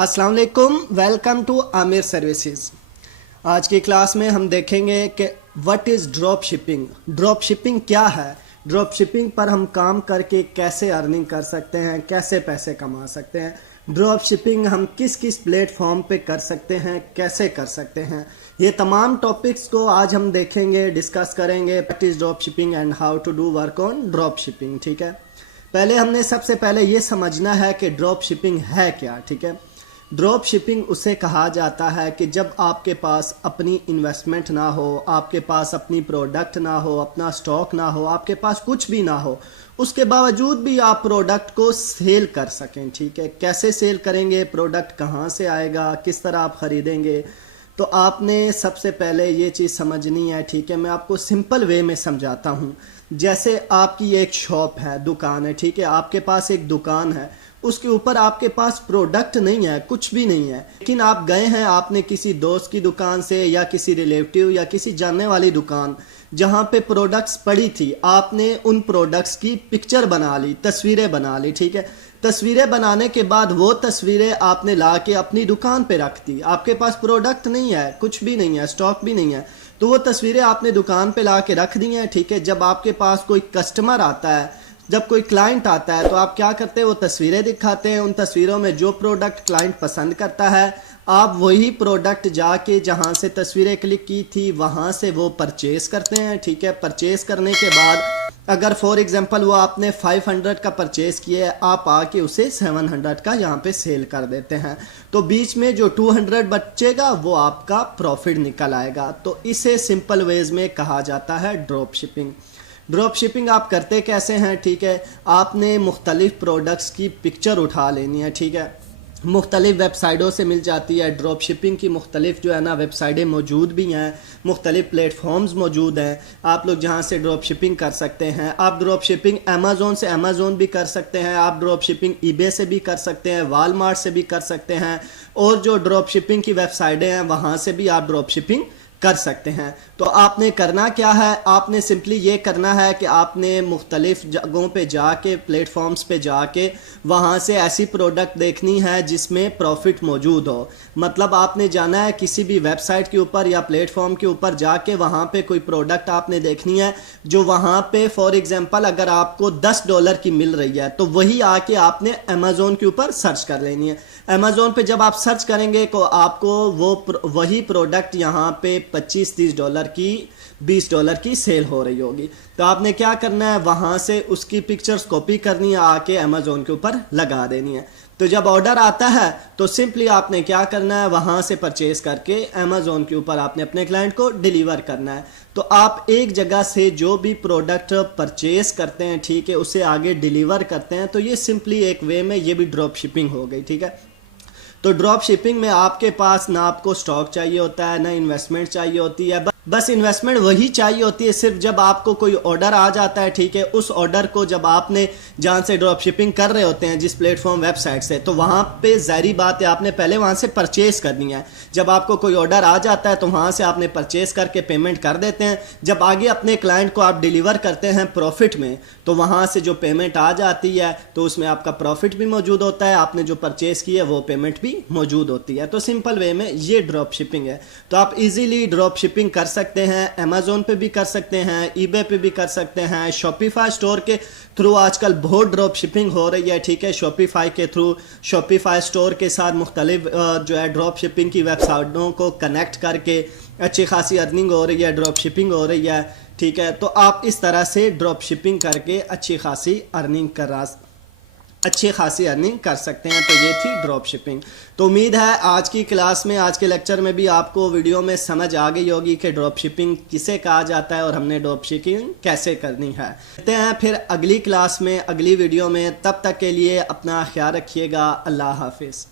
अस्सलाम वालेकुम, welcome to Aamir services. आज की क्लास में हम देखेंगे कि what is drop shipping. Drop shipping क्या है, ड्रॉप शिपिंग पर हम काम करके कैसे अर्निंग कर सकते हैं, कैसे पैसे कमा सकते हैं, ड्रॉप शिपिंग हम किस किस प्लेटफॉर्म पे कर सकते हैं, कैसे कर सकते हैं। ये तमाम टॉपिक्स को आज हम देखेंगे, डिस्कस करेंगे। What is drop shipping and how to do work on drop shipping. ठीक है, पहले हमने सबसे पहले ये समझना है कि ड्रॉप शिपिंग है क्या। ठीक है, ड्रॉप शिपिंग उसे कहा जाता है कि जब आपके पास अपनी इन्वेस्टमेंट ना हो, आपके पास अपनी प्रोडक्ट ना हो, अपना स्टॉक ना हो, आपके पास कुछ भी ना हो, उसके बावजूद भी आप प्रोडक्ट को सेल कर सकें। ठीक है, कैसे सेल करेंगे, प्रोडक्ट कहाँ से आएगा, किस तरह आप ख़रीदेंगे, तो आपने सबसे पहले ये चीज़ समझनी है। ठीक है, मैं आपको सिंपल वे में समझाता हूँ। जैसे आपकी एक शॉप है, दुकान है। ठीक है, आपके पास एक दुकान है, उसके ऊपर आपके पास प्रोडक्ट नहीं है, कुछ भी नहीं है, लेकिन आप गए हैं, आपने किसी दोस्त की दुकान से या किसी रिलेटिव या किसी जानने वाली दुकान जहाँ पे प्रोडक्ट्स पड़ी थी, आपने उन प्रोडक्ट्स की पिक्चर बना ली, तस्वीरें बना ली। ठीक है, तस्वीरें बनाने के बाद वो तस्वीरें आपने ला के अपनी दुकान पे रख दी। आपके पास प्रोडक्ट नहीं है, कुछ भी नहीं है, स्टॉक भी नहीं है, तो वो तस्वीरें आपने दुकान पे ला के रख दी हैं। ठीक है, जब आपके पास कोई कस्टमर आता है, जब कोई क्लाइंट आता है, तो आप क्या करते हैं, वो तस्वीरें दिखाते हैं। उन तस्वीरों में जो प्रोडक्ट क्लाइंट पसंद करता है, आप वही प्रोडक्ट जाके जहां से तस्वीरें क्लिक की थी वहां से वो परचेज करते हैं। ठीक है, परचेज करने के बाद अगर फॉर एग्जांपल वो आपने 500 का परचेज किया है, आप आके उसे 700 का यहाँ पे सेल कर देते हैं, तो बीच में जो 200 बचेगा वो आपका प्रॉफिट निकल आएगा। तो इसे सिंपल वेज में कहा जाता है ड्रॉप शिपिंग। ड्रॉप शिपिंग आप करते कैसे हैं? ठीक है, आपने मुख्तलिफ प्रोडक्ट्स की पिक्चर उठा लेनी है। ठीक है, मुख्तलिफ वेबसाइटों से मिल जाती है। ड्रॉप शिपिंग की मुख्तलिफ जो है ना वेबसाइटें मौजूद भी हैं, मुख्तलिफ प्लेटफॉर्म्स मौजूद हैं, आप लोग जहां से ड्रॉप शिपिंग कर सकते हैं। आप ड्रॉप शिपिंग अमेज़ोन से अमेज़ोन भी कर सकते हैं, आप ड्रॉप शिपिंग ईबे से भी कर सकते हैं, वालमार्ट से भी कर सकते हैं, और जो ड्रॉप शिपिंग की वेबसाइटें हैं वहाँ से भी आप ड्रॉप शिपिंग कर सकते हैं। तो आपने करना क्या है, आपने सिंपली ये करना है कि आपने मुख्तलिफ जगहों पे जाके, प्लेटफॉर्म्स पे जाके वहाँ से ऐसी प्रोडक्ट देखनी है जिसमें प्रॉफिट मौजूद हो। मतलब आपने जाना है किसी भी वेबसाइट के ऊपर या प्लेटफॉर्म के ऊपर जाके वहाँ पे कोई प्रोडक्ट आपने देखनी है जो वहाँ पे फॉर एग्जांपल अगर आपको $10 की मिल रही है, तो वही आके आपने अमेज़ोन के ऊपर सर्च कर लेनी है। अमेज़ोन पे जब आप सर्च करेंगे तो आपको वही प्रोडक्ट यहाँ पे $25-30 की, $20 की सेल हो रही होगी। तो आपने क्या करना है, वहां से उसकी पिक्चर्स कॉपी करनी है, आके अमेज़ोन के ऊपर लगा देनी है। तो जब ऑर्डर आता है तो सिंपली आपने क्या करना है, वहां से परचेज करके अमेज़ोन के ऊपर आपने अपने क्लाइंट को डिलीवर करना है। तो आप एक जगह से जो भी प्रोडक्ट परचेज करते हैं, ठीक है, उसे आगे डिलीवर करते हैं। तो ये सिंपली एक वे में ये भी ड्रॉप शिपिंग हो गई। ठीक है, तो ड्रॉप शिपिंग में आपके पास ना आपको स्टॉक चाहिए होता है, ना इन्वेस्टमेंट चाहिए होती है, बस इन्वेस्टमेंट वही चाहिए होती है सिर्फ जब आपको कोई ऑर्डर आ जाता है। ठीक है, उस ऑर्डर को जब आपने जहाँ से ड्रॉप शिपिंग कर रहे होते हैं, जिस प्लेटफॉर्म वेबसाइट से, तो वहाँ पे ज़ाहिर बात है आपने पहले वहाँ से परचेज करनी है। जब आपको कोई ऑर्डर आ जाता है तो वहाँ से आपने परचेज करके पेमेंट कर देते हैं। जब आगे अपने क्लाइंट को आप डिलीवर करते हैं प्रॉफिट में, तो वहाँ से जो पेमेंट आ जाती है तो उसमें आपका प्रॉफिट भी मौजूद होता है, आपने जो परचेज की है वो पेमेंट भी मौजूद होती है। तो सिंपल वे में ये ड्रॉप शिपिंग है। तो आप इजीली ड्रॉप शिपिंग कर सकते हैं, अमेज़ोन पे भी कर सकते हैं, ईबे पे भी कर सकते हैं, शॉपिफाई स्टोर के थ्रू आजकल बहुत ड्रॉप शिपिंग हो रही है। ठीक है, शॉपिफाई के थ्रू, शॉपिफाई स्टोर के साथ मुख्तलिफ जो है ड्रॉप शिपिंग की वेबसाइटों को कनेक्ट करके अच्छी खासी अर्निंग हो रही है, ड्रॉप शिपिंग हो रही है। ठीक है, तो आप इस तरह से ड्रॉप शिपिंग करके अच्छी खासी अर्निंग कर सकते हैं। तो ये थी ड्रॉप शिपिंग। तो उम्मीद है आज की क्लास में, आज के लेक्चर में भी आपको वीडियो में समझ आ गई होगी कि ड्रॉप शिपिंग किसे कहा जाता है और हमने ड्रॉप शिपिंग कैसे करनी है। मिलते हैं फिर अगली क्लास में, अगली वीडियो में। तब तक के लिए अपना ख्याल रखिएगा। अल्लाह हाफिज़।